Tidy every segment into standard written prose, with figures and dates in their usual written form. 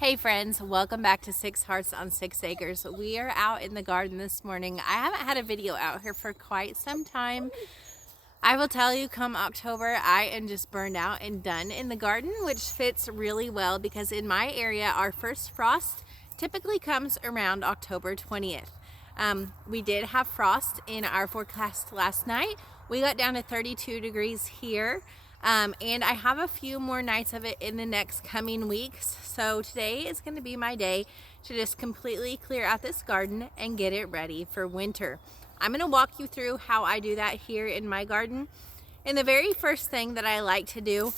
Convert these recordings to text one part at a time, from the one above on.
Hey friends, welcome back to 6 Hearts on 6 Acres. We are out in the garden this morning. I haven't had a video out here for quite some time. I will tell you, come October, I am just burned out and done in the garden, which fits really well because in my area, our first frost typically comes around October 20th. We did have frost in our forecast last night. We got down to 32 degrees here. And I have a few more nights of it in the next coming weeks. So today is going to be my day to just completely clear out this garden and get it ready for winter. I'm going to walk you through how I do that here in my garden. And the very first thing that I like to do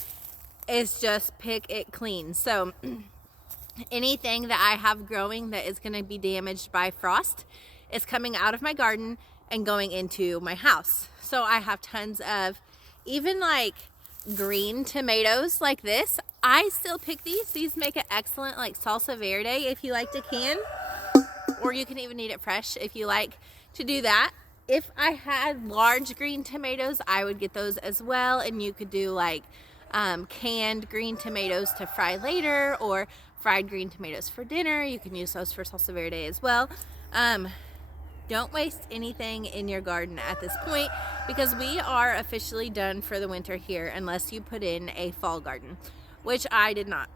is just pick it clean. So anything that I have growing that is going to be damaged by frost is coming out of my garden and going into my house. So I have tons of even like green tomatoes like this. I still pick these. These make it excellent like salsa verde if you like to can, or you can even eat it fresh if you like to do that. If I had large green tomatoes, I would get those as well, and you could do like canned green tomatoes to fry later, or fried green tomatoes for dinner. You can use those for salsa verde as well. Don't waste anything in your garden at this point because we are officially done for the winter here unless you put in a fall garden, which I did not.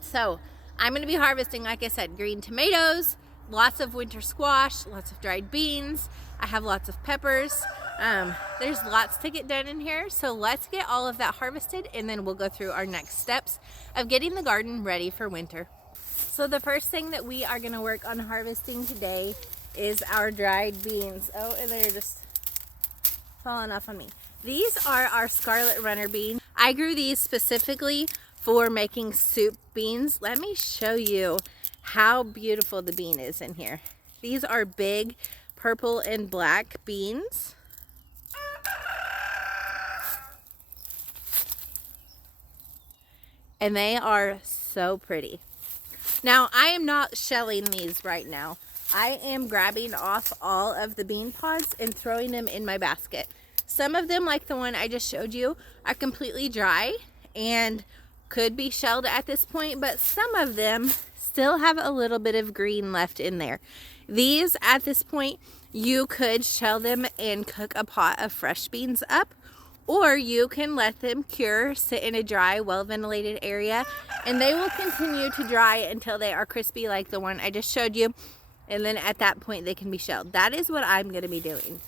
So I'm going to be harvesting, like I said, green tomatoes, lots of winter squash, lots of dried beans. I have lots of peppers. There's lots to get done in here. So let's get all of that harvested and then we'll go through our next steps of getting the garden ready for winter. So the first thing that we are going to work on harvesting today is our dried beans. Oh, and they're just falling off on me. These are our scarlet runner beans. I grew these specifically for making soup beans. Let me show you how beautiful the bean is in here. These are big purple and black beans. And they are so pretty. Now, I am not shelling these right now. I am grabbing off all of the bean pods and throwing them in my basket. Some of them, like the one I just showed you, are completely dry and could be shelled at this point, but some of them still have a little bit of green left in there. These, at this point, you could shell them and cook a pot of fresh beans up, or you can let them cure, sit in a dry, well-ventilated area, and they will continue to dry until they are crispy like the one I just showed you. And then at that point, they can be shelled. That is what I'm going to be doing.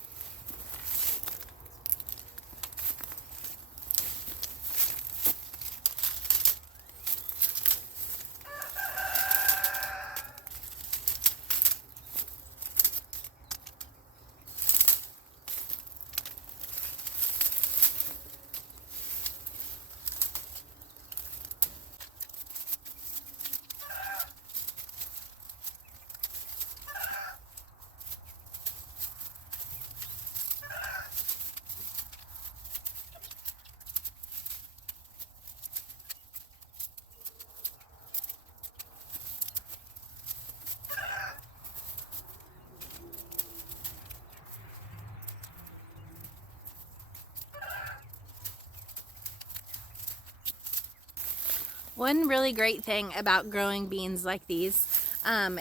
One really great thing about growing beans like these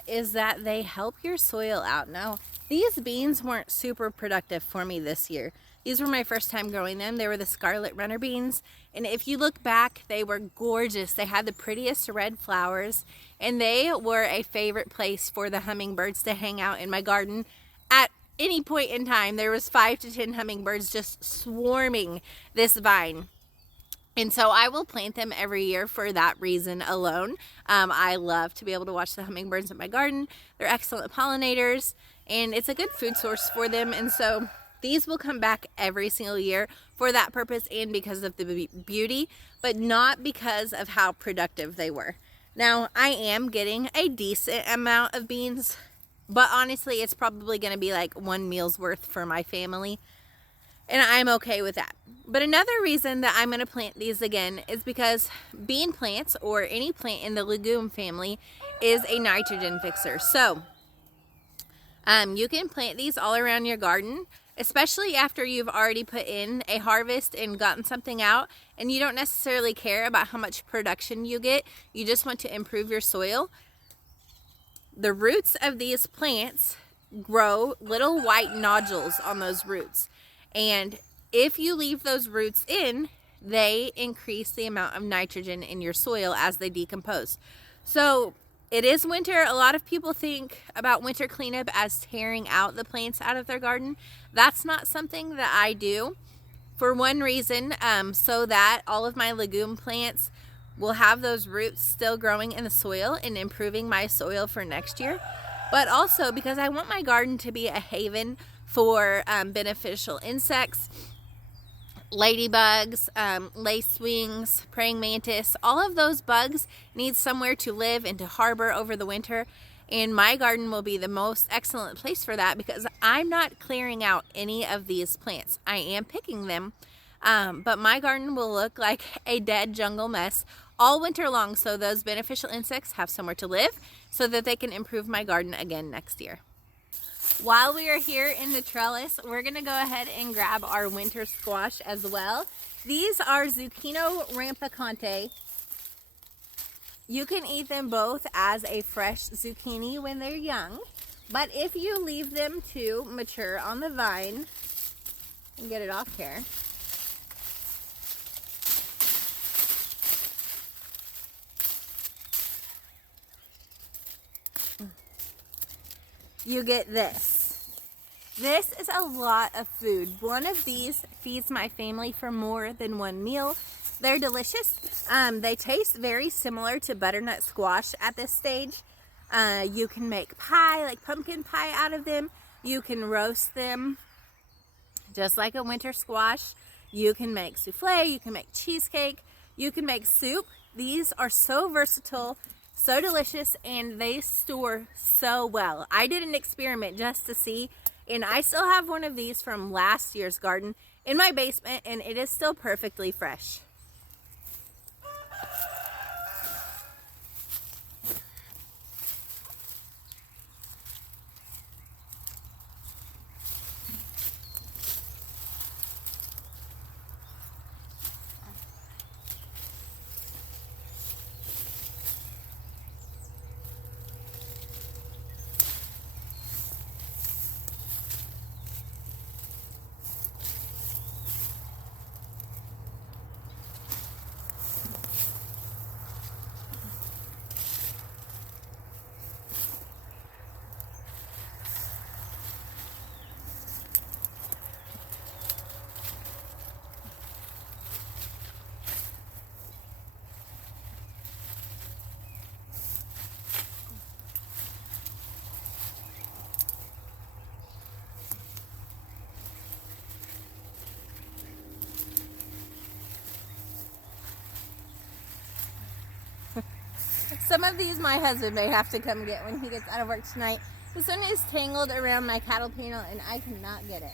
is that they help your soil out. Now, these beans weren't super productive for me this year. These were my first time growing them. They were the scarlet runner beans. And if you look back, they were gorgeous. They had the prettiest red flowers, and they were a favorite place for the hummingbirds to hang out in my garden. At any point in time, there was 5 to 10 hummingbirds just swarming this vine. And so I will plant them every year for that reason alone. I love to be able to watch the hummingbirds in my garden. They're excellent pollinators, and it's a good food source for them. And so these will come back every single year for that purpose and because of the beauty, but not because of how productive they were. Now, I am getting a decent amount of beans, but honestly, it's probably going to be like one meal's worth for my family. And I'm okay with that. But another reason that I'm going to plant these again is because bean plants, or any plant in the legume family, is a nitrogen fixer. So you can plant these all around your garden, especially after you've already put in a harvest and gotten something out. and you don't necessarily care about how much production you get, you just want to improve your soil, the roots of these plants grow little white nodules on those roots. And if you leave those roots in, they increase the amount of nitrogen in your soil as they decompose. So it is winter. A lot of people think about winter cleanup as tearing out the plants out of their garden. That's not something that I do, for one reason, so that all of my legume plants will have those roots still growing in the soil and improving my soil for next year. But also because I want my garden to be a haven for beneficial insects, ladybugs, lacewings, praying mantis. All of those bugs need somewhere to live and to harbor over the winter. And my garden will be the most excellent place for that, because I'm not clearing out any of these plants. I am picking them, but my garden will look like a dead jungle mess all winter long, so those beneficial insects have somewhere to live so that they can improve my garden again next year. While we are here in the trellis, we're going to go ahead and grab our winter squash as well. These are Zucchini rampicante. You can eat them both as a fresh zucchini when they're young, but if you leave them to mature on the vine, and get it off here, you get this. This is a lot of food. One of these feeds my family for more than one meal. They're delicious. They taste very similar to butternut squash at this stage. You can make pie, like pumpkin pie, out of them. You can roast them just like a winter squash. You can make souffle, you can make cheesecake, you can make soup. These are so versatile, so delicious, and they store so well. I did an experiment just to see, and I still have one of these from last year's garden in my basement, and it is still perfectly fresh. Some of these my husband may have to come get when he gets out of work tonight. This one is tangled around my cattle panel and I cannot get it.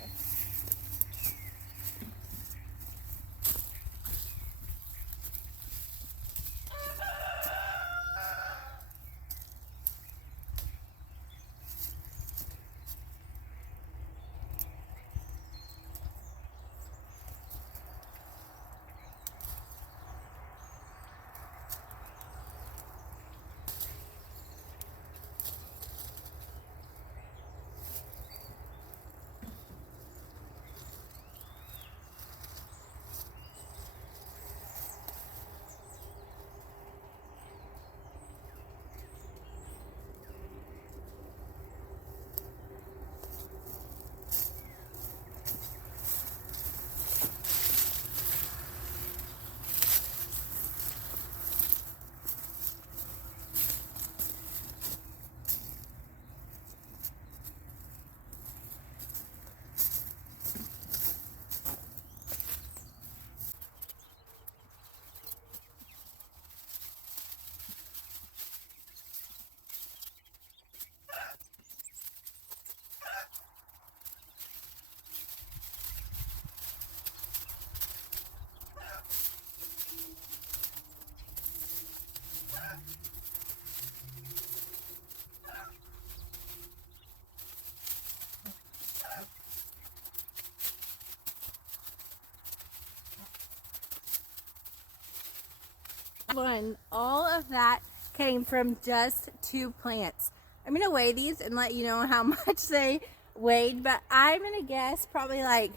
One, all of that came from just 2 plants. I'm gonna weigh these and let you know how much they weighed, but I'm gonna guess probably like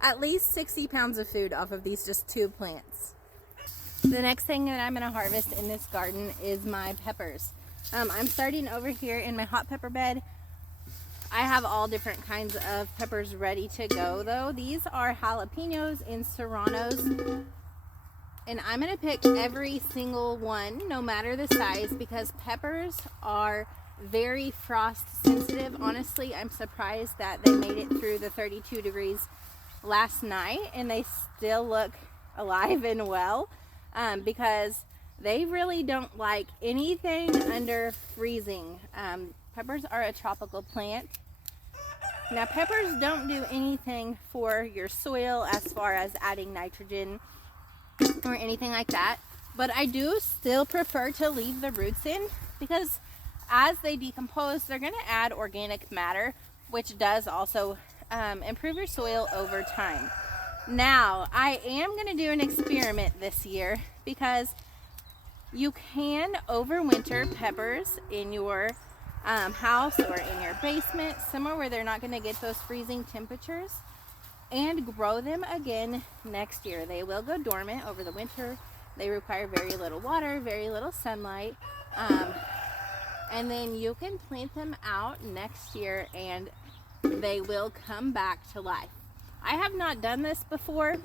at least 60 pounds of food off of these just 2 plants. The next thing that I'm gonna harvest in this garden is my peppers. I'm starting over here in my hot pepper bed. I have all different kinds of peppers ready to go though. These are jalapenos and serranos. And I'm gonna pick every single one, no matter the size, because peppers are very frost sensitive. Honestly, I'm surprised that they made it through the 32 degrees last night and they still look alive and well, because they really don't like anything under freezing. Peppers are a tropical plant. Now, peppers don't do anything for your soil as far as adding nitrogen or anything like that, but I do still prefer to leave the roots in, because as they decompose, they're going to add organic matter, which does also improve your soil over time. Now, I am going to do an experiment this year, because you can overwinter peppers in your house or in your basement, somewhere where they're not going to get those freezing temperatures, and grow them again next year. They will go dormant over the winter. They require very little water, very little sunlight, and then you can plant them out next year and they will come back to life. I have not done this before,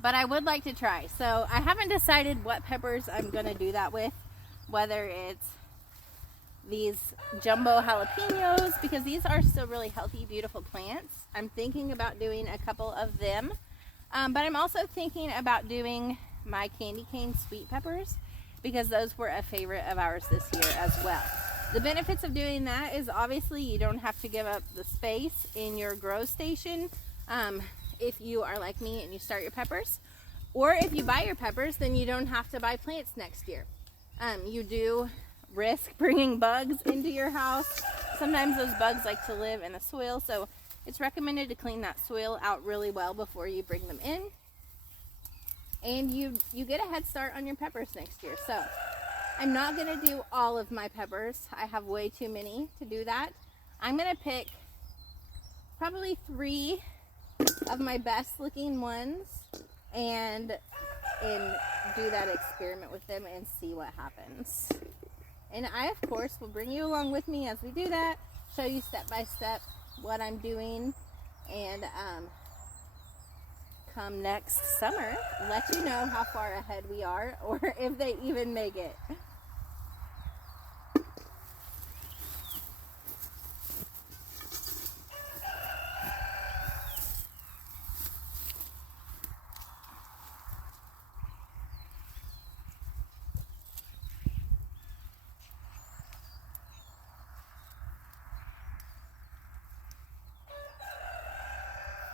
but I would like to try. So I haven't decided what peppers I'm going to do that with, whether it's these jumbo jalapenos, because these are still really healthy, beautiful plants. I'm thinking about doing a couple of them, but I'm also thinking about doing my candy cane sweet peppers, because those were a favorite of ours this year as well. The benefits of doing that is obviously you don't have to give up the space in your grow station if you are like me and you start your peppers, or if you buy your peppers, then you don't have to buy plants next year. You do risk bringing bugs into your house. Sometimes those bugs like to live in the soil, so it's recommended to clean that soil out really well before you bring them in, and you get a head start on your peppers next year. So I'm not going to do all of my peppers. I have way too many to do that. I'm going to pick probably 3 of my best looking ones and do that experiment with them and see what happens. And I, of course, will bring you along with me as we do that, show you step by step what I'm doing, and come next summer, let you know how far ahead we are, or if they even make it.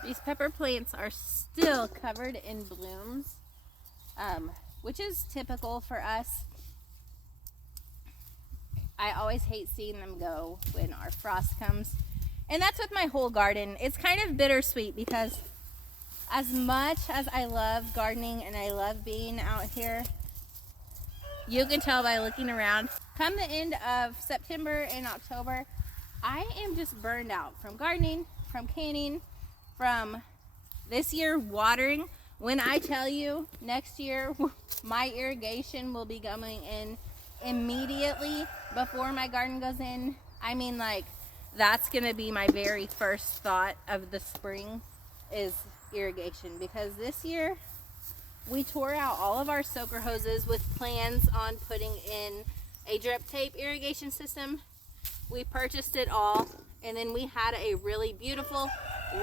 These pepper plants are still covered in blooms, which is typical for us. I always hate seeing them go when our frost comes. And that's with my whole garden. It's kind of bittersweet, because as much as I love gardening and I love being out here, you can tell by looking around. Come the end of September and October, I am just burned out from gardening, from canning, from this year watering. When I tell you next year my irrigation will be going in immediately before my garden goes in, I mean, like, that's gonna be my very first thought of the spring is irrigation, because this year we tore out all of our soaker hoses with plans on putting in a drip tape irrigation system. We purchased it all, and then we had a really beautiful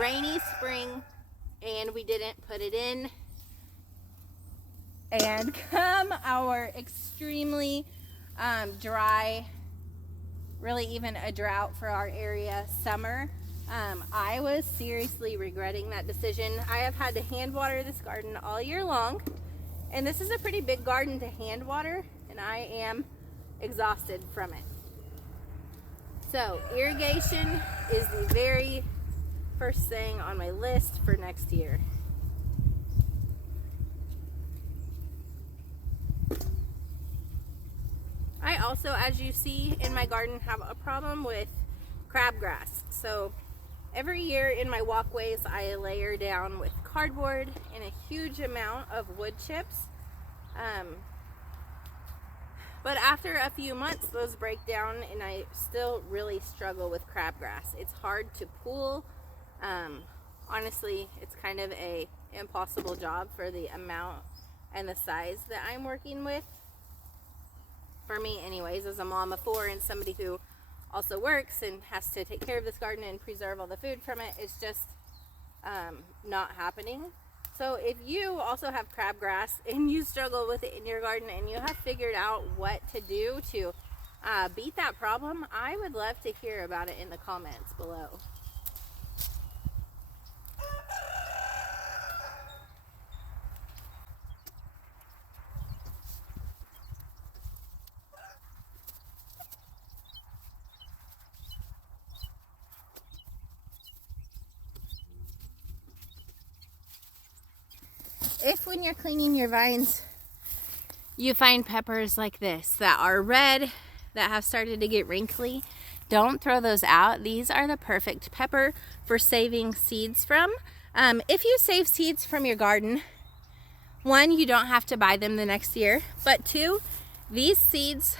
rainy spring and we didn't put it in. And come our extremely dry, really even a drought for our area summer, I was seriously regretting that decision. I have had to hand water this garden all year long, and this is a pretty big garden to hand water, and I am exhausted from it. So irrigation is the very first thing on my list for next year. also, as you see in my garden, have a problem with crabgrass. So every year in my walkways, I layer down with cardboard and a huge amount of wood chips. But after a few months, those break down, and I still really struggle with crabgrass. It's hard to pull. Honestly, it's kind of a impossible job for the amount and the size that I'm working with. For me anyways, as a mom of 4 and somebody who also works and has to take care of this garden and preserve all the food from it, it's just not happening. So if you also have crabgrass and you struggle with it in your garden and you have figured out what to do to beat that problem, I would love to hear about it in the comments below. If when you're cleaning your vines, you find peppers like this that are red, that have started to get wrinkly, don't throw those out. These are the perfect pepper for saving seeds from. If you save seeds from your garden, 1, you don't have to buy them the next year, but 2, these seeds,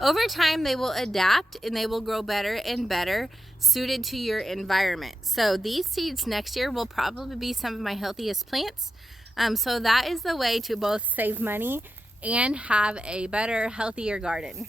over time, they will adapt and they will grow better and better suited to your environment. So these seeds next year will probably be some of my healthiest plants. So that is the way to both save money and have a better, healthier garden.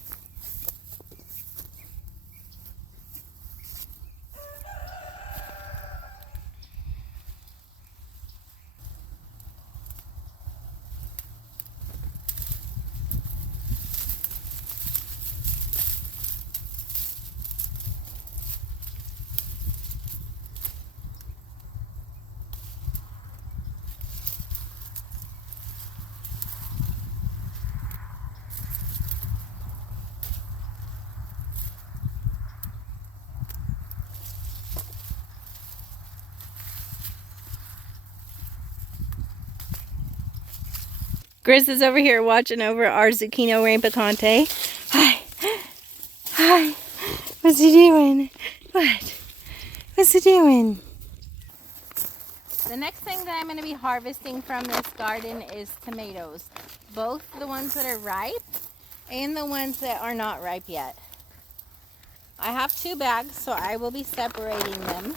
Griz is over here watching over our Zucchini rampicante. Hi. Hi. What's he doing? What's he doing? The next thing that I'm going to be harvesting from this garden is tomatoes. Both the ones that are ripe and the ones that are not ripe yet. I have 2 bags, so I will be separating them.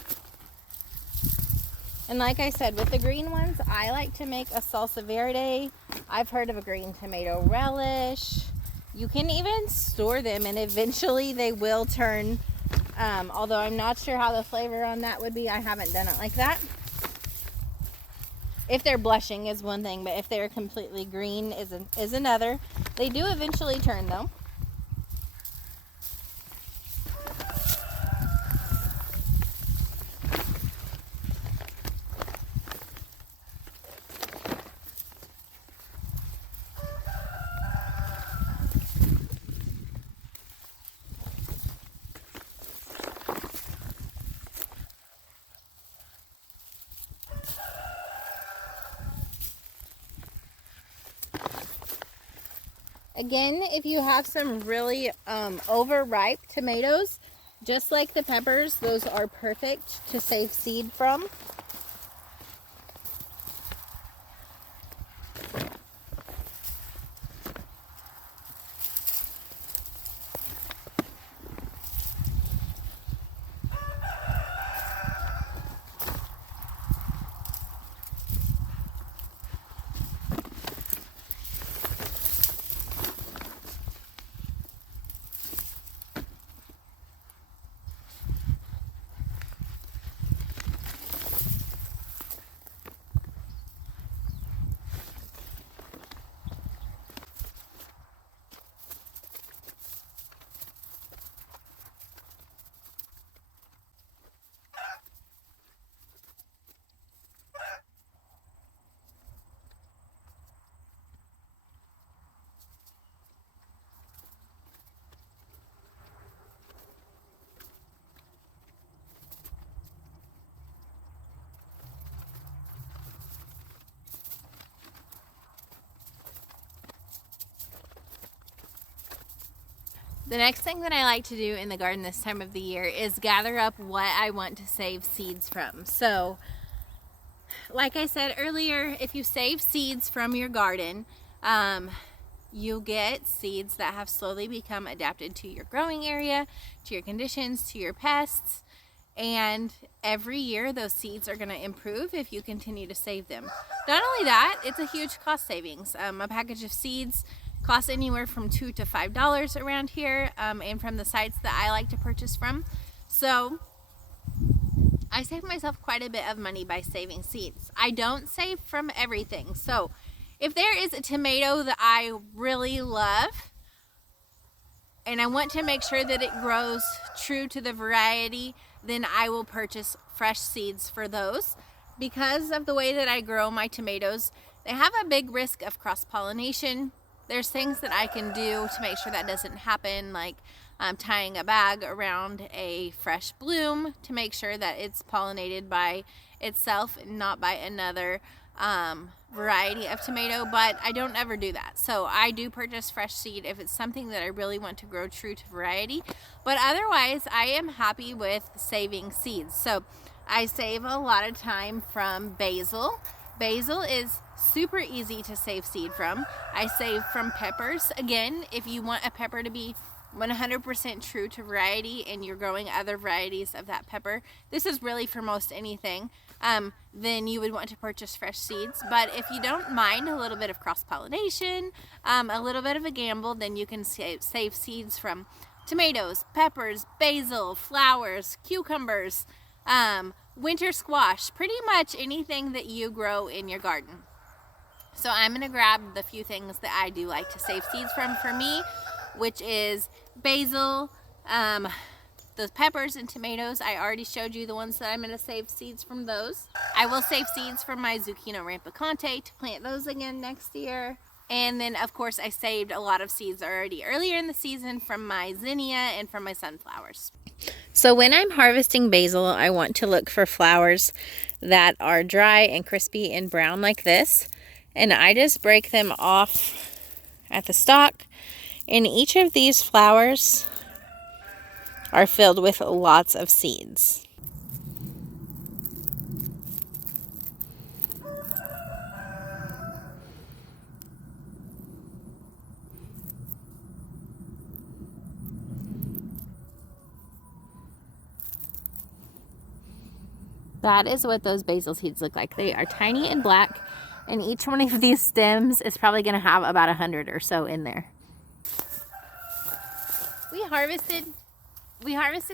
And like I said, with the green ones, I like to make a salsa verde. I've heard of a green tomato relish. You can even store them and eventually they will turn, although I'm not sure how the flavor on that would be. I haven't done it like that. If they're blushing is one thing, but if they're completely green is another. They do eventually turn though. Again, if you have some really overripe tomatoes, just like the peppers, those are perfect to save seed from. The next thing that I like to do in the garden this time of the year is gather up what I want to save seeds from. So, like I said earlier, if you save seeds from your garden, you'll get seeds that have slowly become adapted to your growing area, to your conditions, to your pests. And every year those seeds are going to improve if you continue to save them. Not only that, it's a huge cost savings. A package of seeds costs anywhere from $2 to $5 around here, and from the sites that I like to purchase from. So I save myself quite a bit of money by saving seeds. I don't save from everything. So if there is a tomato that I really love and I want to make sure that it grows true to the variety, then I will purchase fresh seeds for those. Because of the way that I grow my tomatoes, they have a big risk of cross-pollination. There's things that I can do to make sure that doesn't happen, like tying a bag around a fresh bloom to make sure that it's pollinated by itself and not by another variety of tomato, but I don't ever do that. So I do purchase fresh seed if it's something that I really want to grow true to variety, but otherwise I am happy with saving seeds. So I save a lot of time from basil. Basil is super easy to save seed from. I save from peppers. Again, if you want a pepper to be 100% true to variety and you're growing other varieties of that pepper, this is really for most anything, then you would want to purchase fresh seeds. But if you don't mind a little bit of cross-pollination, a little bit of a gamble, then you can save seeds from tomatoes, peppers, basil, flowers, cucumbers, winter squash, pretty much anything that you grow in your garden. So I'm going to grab the few things that I do like to save seeds from for me, which is basil, the peppers and tomatoes. I already showed you the ones that I'm going to save seeds from those. I will save seeds from my zucchini rampicante to plant those again next year. And then of course I saved a lot of seeds already earlier in the season from my zinnia and from my sunflowers. So when I'm harvesting basil, I want to look for flowers that are dry and crispy and brown like this. And I just break them off at the stalk. And each of these flowers are filled with lots of seeds. That is what those basil seeds look like. They are tiny and black, and each one of these stems is probably going to have about 100 or so in there. We harvested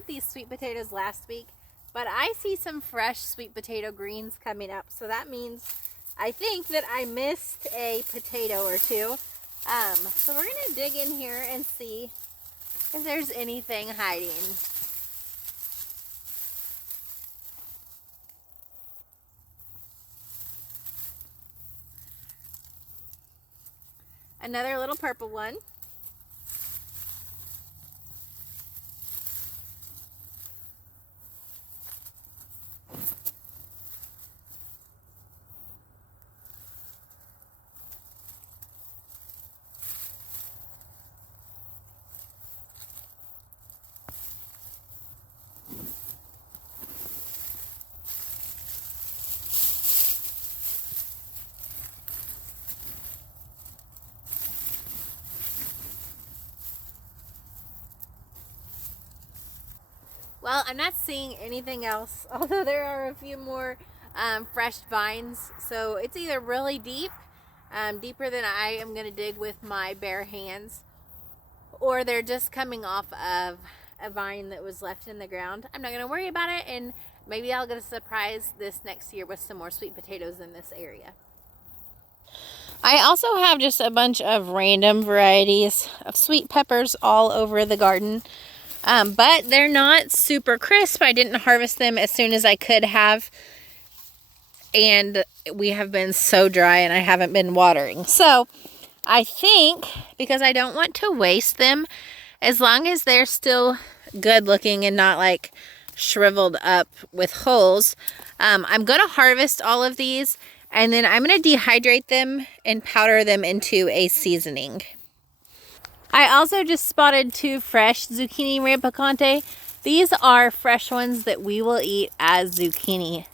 these sweet potatoes last week, but I see some fresh sweet potato greens coming up, so that means I think that I missed a potato or two. So we're going to dig in here and see if there's anything hiding. Another little purple one. Well, I'm not seeing anything else, although there are a few more fresh vines. So it's either really deep, deeper than I am going to dig with my bare hands, or they're just coming off of a vine that was left in the ground. I'm not going to worry about it, and maybe I'll get a surprise this next year with some more sweet potatoes in this area. I also have just a bunch of random varieties of sweet peppers all over the garden. But they're not super crisp. I didn't harvest them as soon as I could have. And we have been so dry and I haven't been watering. So I think, because I don't want to waste them, as long as they're still good looking and not like shriveled up with holes, I'm going to harvest all of these. And then I'm going to dehydrate them and powder them into a seasoning. I also just spotted 2 fresh zucchini rampicante. These are fresh ones that we will eat as zucchini.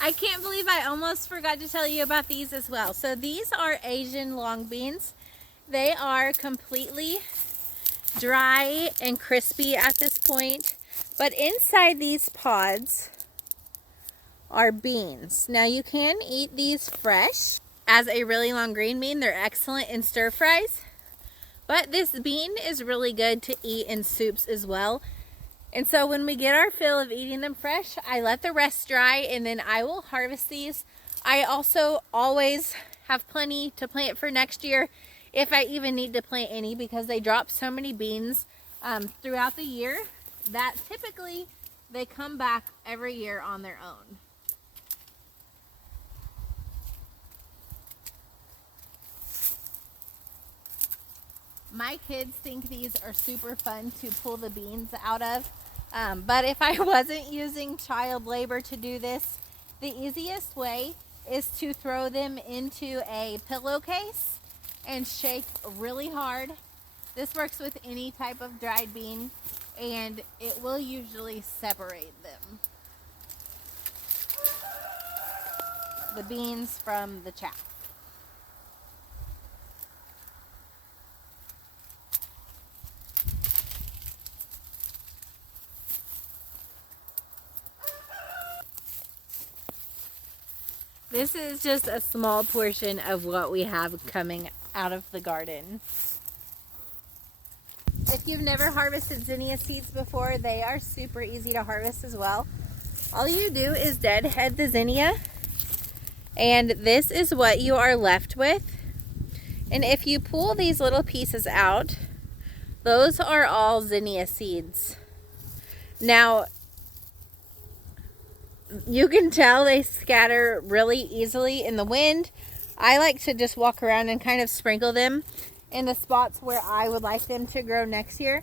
I can't believe I almost forgot to tell you about these as well. So these are Asian long beans. They are completely dry and crispy at this point, but inside these pods are beans. Now you can eat these fresh as a really long green bean. They're excellent in stir fries. But this bean is really good to eat in soups as well. And so when we get our fill of eating them fresh, I let the rest dry and then I will harvest these. I also always have plenty to plant for next year if I even need to plant any, because they drop so many beans throughout the year that typically they come back every year on their own. My kids think these are super fun to pull the beans out of, but if I wasn't using child labor to do this, the easiest way is to throw them into a pillowcase and shake really hard. This works with any type of dried bean, and it will usually separate them, the beans from the chaff. This is just a small portion of what we have coming out of the garden. If you've never harvested zinnia seeds before, they are super easy to harvest as well. All you do is deadhead the zinnia, and this is what you are left with. And if you pull these little pieces out, those are all zinnia seeds. Now, you can tell they scatter really easily in the wind. I like to just walk around and kind of sprinkle them in the spots where I would like them to grow next year.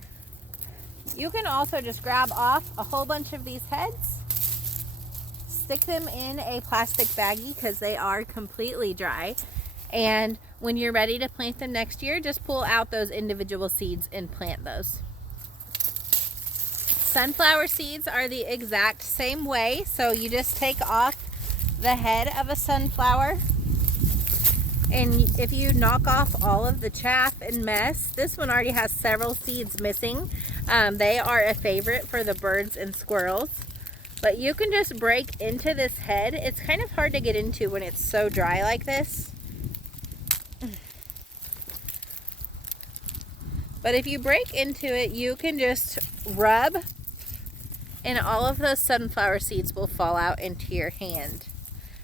You can also just grab off a whole bunch of these heads, stick them in a plastic baggie because they are completely dry, and when you're ready to plant them next year, just pull out those individual seeds and plant those. Sunflower seeds are the exact same way. So you just take off the head of a sunflower, and if you knock off all of the chaff and mess, this one already has several seeds missing. They are a favorite for the birds and squirrels. But you can just break into this head. It's kind of hard to get into when it's so dry like this. But if you break into it, you can just rub, and all of those sunflower seeds will fall out into your hand.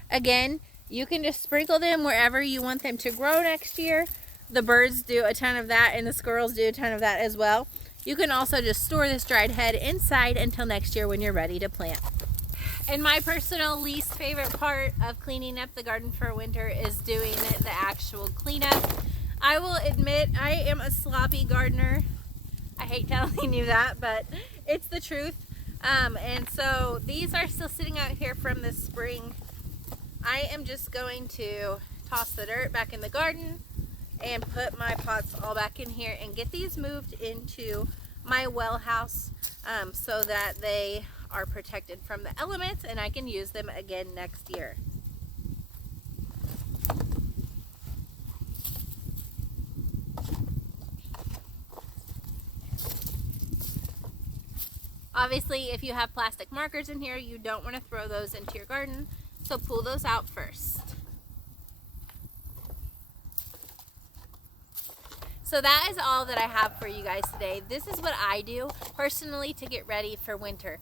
Again, you can just sprinkle them wherever you want them to grow next year. The birds do a ton of that, and the squirrels do a ton of that as well. You can also just store this dried head inside until next year when you're ready to plant. And my personal least favorite part of cleaning up the garden for winter is doing the actual cleanup. I will admit I am a sloppy gardener. I hate telling you that, but it's the truth. And so these are still sitting out here from this spring. I am just going to toss the dirt back in the garden and put my pots all back in here and get these moved into my well house so that they are protected from the elements and I can use them again next year. Obviously, if you have plastic markers in here, you don't want to throw those into your garden, so pull those out first. So that is all that I have for you guys today. This is what I do personally to get ready for winter.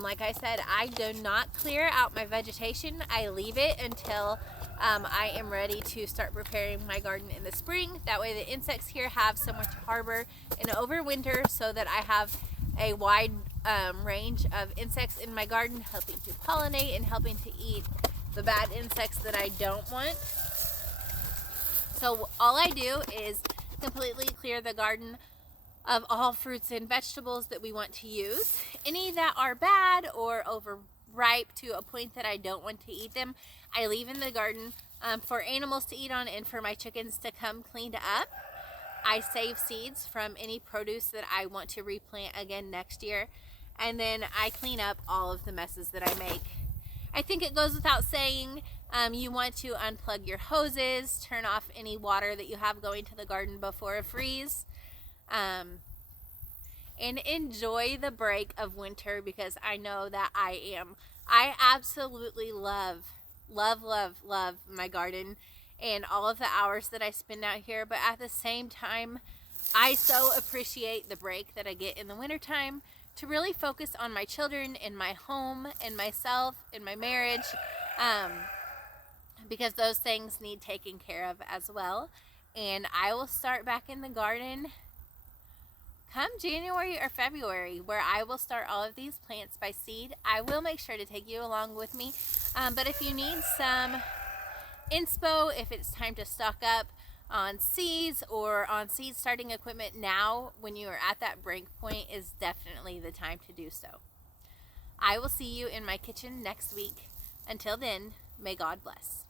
Like I said, I do not clear out my vegetation. I leave it until I am ready to start preparing my garden in the spring. That way the insects here have somewhere to harbor and overwinter, so that I have a wide range of insects in my garden, helping to pollinate and helping to eat the bad insects that I don't want. So all I do is completely clear the garden of all fruits and vegetables that we want to use. Any that are bad or overripe to a point that I don't want to eat them, I leave in the garden for animals to eat on and for my chickens to come clean up. I save seeds from any produce that I want to replant again next year. And then I clean up all of the messes that I make. I think it goes without saying, you want to unplug your hoses, turn off any water that you have going to the garden before a freeze, and enjoy the break of winter, because I know that I am. I absolutely love my garden and all of the hours that I spend out here, but at the same time, I so appreciate the break that I get in the wintertime to really focus on my children and my home and myself and my marriage, because those things need taken care of as well. And I will start back in the garden come January or February, where I will start all of these plants by seed. I will make sure to take you along with me, but if you need some inspo, if it's time to stock up on seeds or on seed starting equipment, now when you are at that break point is definitely the time to do so. I will see you in my kitchen next week. Until then, may God bless.